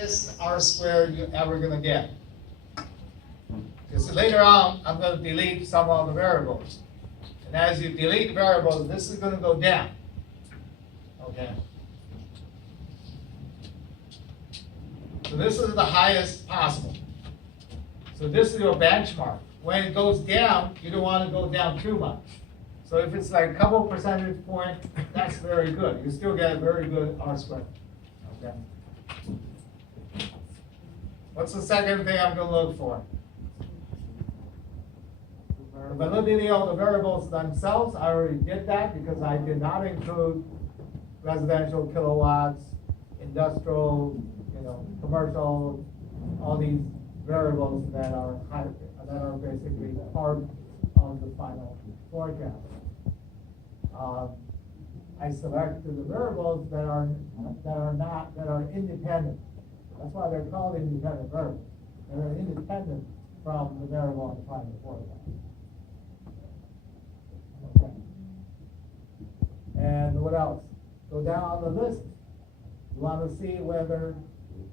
Is R squared you're ever going to get. Because later on, I'm going to delete some of the variables. And as you delete variables, this is going to go down. Okay. So this is the highest possible. So this is your benchmark. When it goes down, you don't want to go down too much. So if it's like a couple percentage points, that's very good. You still get a very good R squared. Okay. What's the second thing I'm going to look for? The validity of the variables themselves. I already did that because I did not include residential kilowatts, industrial, commercial, all these variables that are basically part of the final forecast. I selected the variables that are independent. That's why they're called independent variables. They're independent from the variable in the final forecast. Okay. And what else? Go down on the list. You want to see whether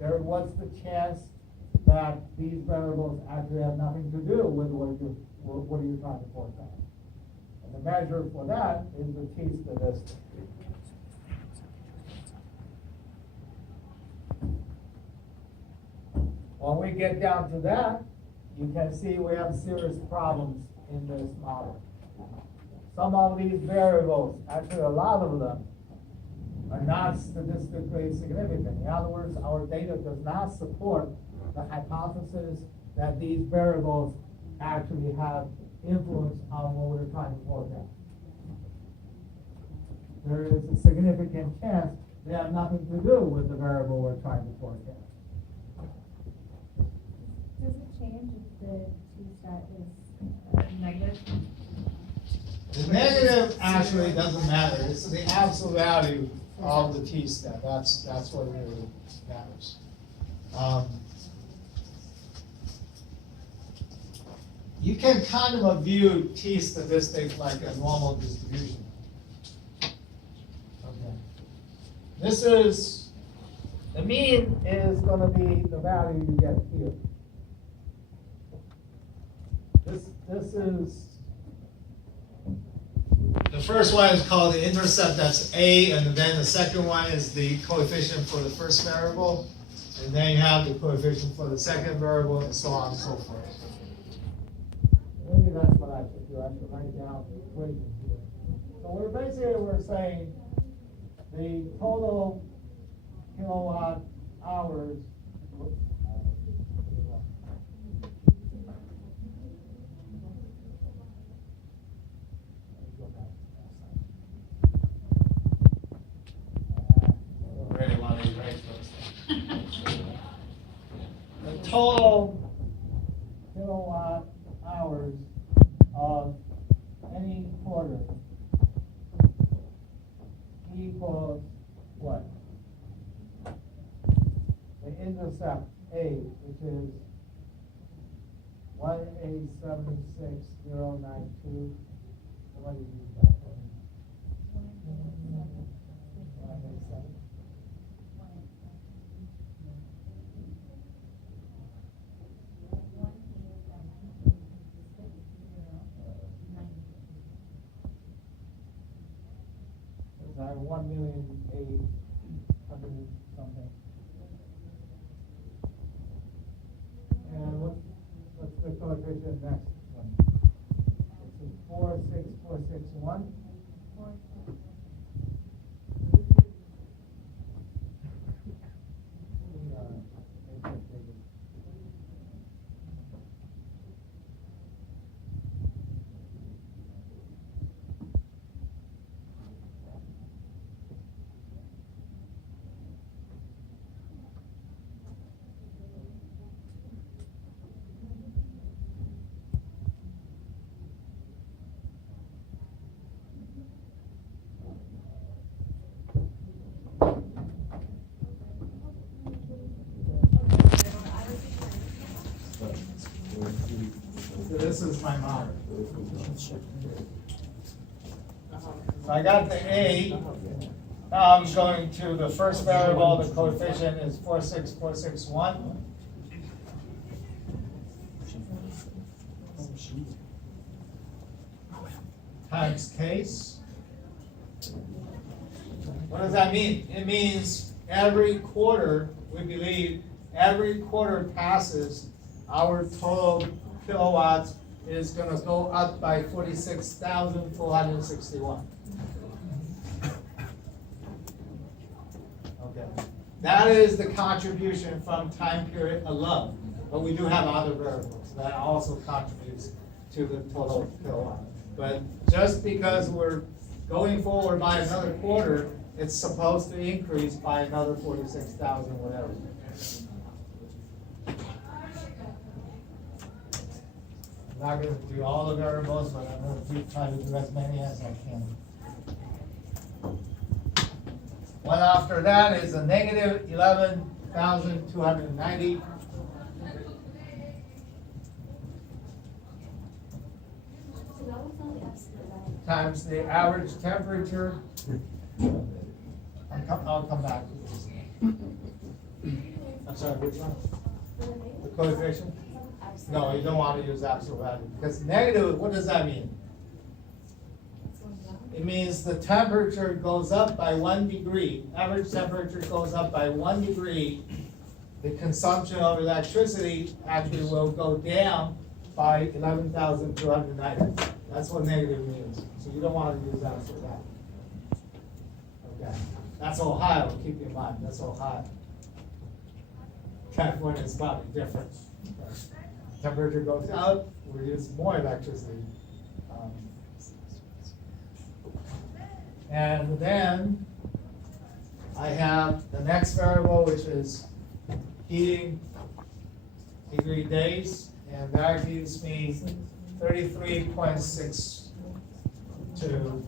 what's the chance that these variables actually have nothing to do with what you're trying to forecast. And the measure for that is the t-statistic. When we get down to that, you can see we have serious problems in this model. Some of these variables, actually a lot of them, are not statistically significant. In other words, our data does not support the hypothesis that these variables actually have influence on what we're trying to forecast. There is a significant chance they have nothing to do with the variable we're trying to forecast. Does it change if the t-stat is negative? The negative actually doesn't matter. It's the absolute value of the t-stat. That's what really matters. You can kind of view t-statistics like a normal distribution. Okay. This is, the mean is going to be the value you get here. This is, the first one is called the intercept, that's A, and then the second one is the coefficient for the first variable, and then you have the coefficient for the second variable, and so on and so forth. Maybe that's what I should do. I should write down the equation here. So we're saying the total kilowatt hours. The total kilowatt hours of any quarter equals what? The intercept A, which is 1876092. Somebody use that for me. 187. I have 1,800,000 something. And what's the coefficient next one? It's 46461. So this is my model. So I got the A, Now I'm going to the first variable, the coefficient is 46461. Times case. What does that mean? It means every quarter, we believe, every quarter passes, our total kilowatts is gonna go up by 46,461. Okay, that is the contribution from time period alone, but we do have other variables that also contributes to the total kilowatt. But just because we're going forward by another quarter, it's supposed to increase by another 46,000 whatever. I'm not going to do all the variables, but I'm going to try to do as many as I can. One after that is a negative 11,290. Times the average temperature. I'll come back to this. I'm sorry, which one? The coefficient? No, you don't want to use absolute value, because negative, what does that mean? It means the temperature goes up by 1 degree, average temperature goes up by 1 degree, the consumption of electricity actually will go down by 11,290. That's what negative means. So you don't want to use absolute value. Okay. That's Ohio, keep in mind, that's Ohio. California is probably different. Temperature goes up, we use more electricity. And then I have the next variable, which is heating degree days, and that gives me 33.62.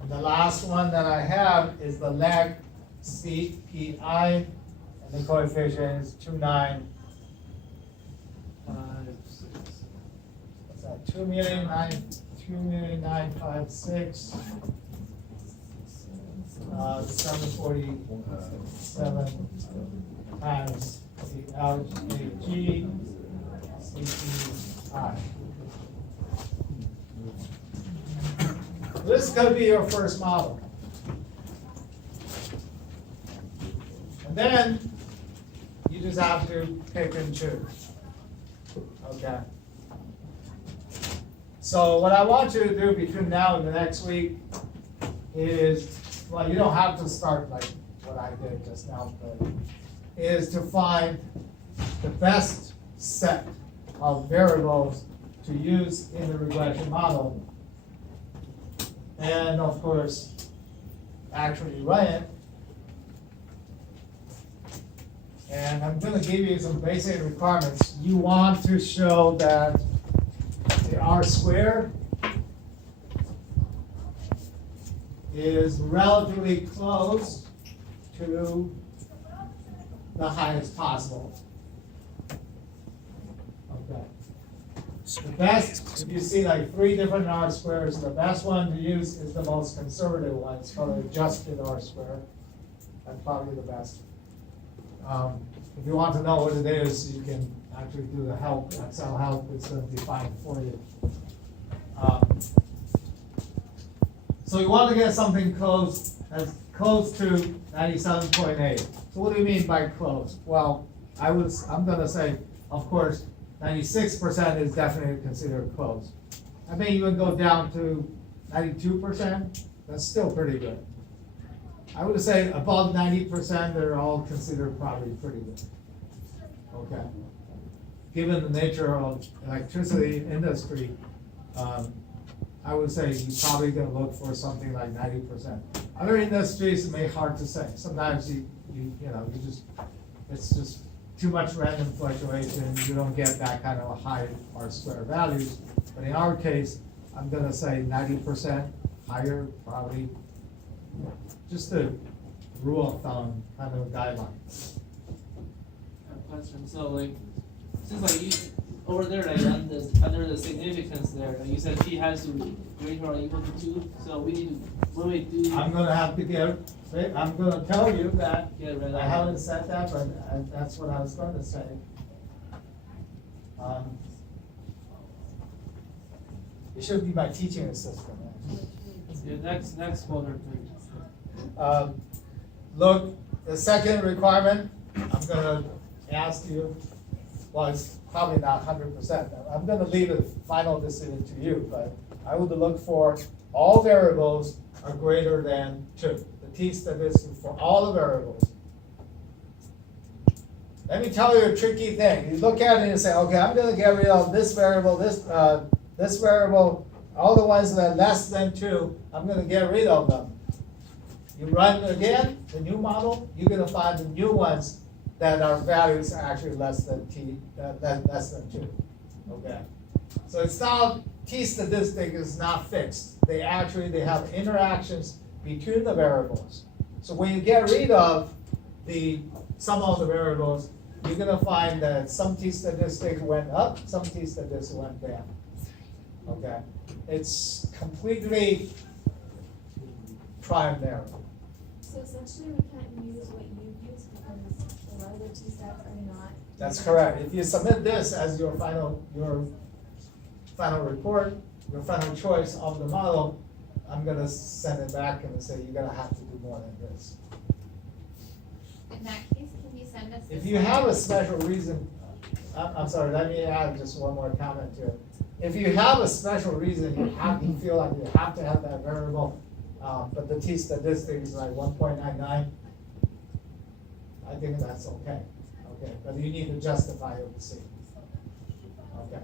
And the last one that I have is the lag CPI, and the coefficient is 2.956. What's that? 2,956. 747 times the LAG CPI. This could be your first model. And then you just have to pick and choose. Okay. So what I want you to do between now and the next week is, well, you don't have to start like what I did just now, but is to find the best set of variables to use in the regression model. And of course, actually run it. And I'm going to give you some basic requirements. You want to show that the R squared is relatively close to the highest possible. Okay. The best, if you see like 3 different R squares, the best one to use is the most conservative one. It's called adjusted R square. That's probably the best. If you want to know what it is, you can actually do the help, Excel help, it's going to define it for you. So you want to get something close, as close to 97.8. So what do you mean by close? Well, I'm going to say, of course, 96% is definitely considered close. I may even go down to 92%. That's still pretty good. I would say above 90%, they're all considered probably pretty good. Okay. Given the nature of electricity industry, I would say you're probably going to look for something like 90%. Other industries may be hard to say. Sometimes it's just too much random fluctuation. You don't get that kind of a high R square values. But in our case, I'm going to say 90% higher, probably. Just a rule of thumb, kind of a guideline. question. So like, since like you over there like under the significance there, like you said t has to be greater or equal to 2. So we need to when we do I'm gonna have to I'm gonna tell you that get rid of I haven't said that, but that's what I was going to say. It should be my teaching assistant. Yeah, next folder, please. Look, the second requirement, I'm gonna ask you, well, it's probably not 100%. I'm gonna leave the final decision to you, but I would look for all variables are greater than 2. The t-statistic for all the variables. Let me tell you a tricky thing. You look at it and say, okay, I'm gonna get rid of this variable, this variable, all the ones that are less than 2, I'm gonna get rid of them. You run again, the new model, you're gonna find the new ones that are values are actually less than 2. Okay. So it's not, t-statistic is not fixed. They have interactions between the variables. So when you get rid of some of the variables, you're gonna find that some t-statistic went up, some t-statistic went down. Okay? It's completely trial and error. So essentially, we can't use what you use because a lot of the t-stats are not. That's correct. If you submit this as your final report, your final choice of the model, I'm gonna send it back and say you're gonna have to do more than this. In that case, can you send us? If you have a special reason, I'm sorry, let me add just one more comment to it. If you have a special reason, you feel like you have to have that variable, but the t-statistic is like 1.99, I think that's okay. Okay, but you need to justify it with C. Okay.